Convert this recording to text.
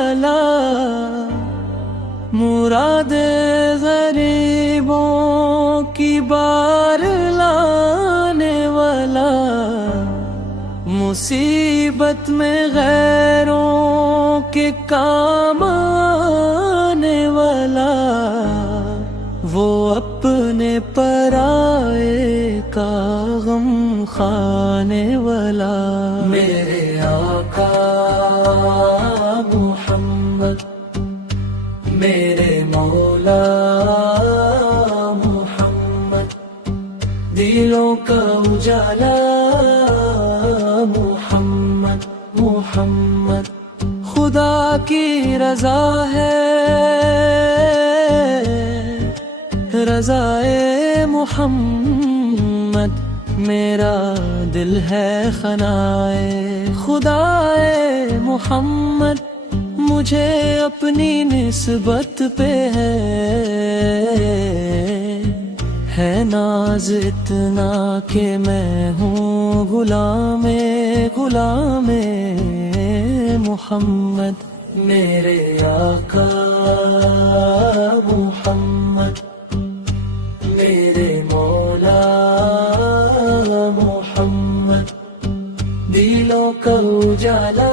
والا، مراد غریبوں کی بار لانے والا، مصیبت میں غیروں کے کام آنے والا، وہ اپنے پرائے کا غم کھانے والا، میرے آقا محمد، میرے مولا محمد، دلوں کا اجالا محمد محمد، خدا کی رضا ہے رضائے محمد، میرا دل ہے خنائے خدائے محمد، مجھے اپنی نسبت پہ ہے ناز اتنا کہ میں ہوں غلام محمد، میرے آقا محمد، میرے مولا محمد، دلوں کا اجالا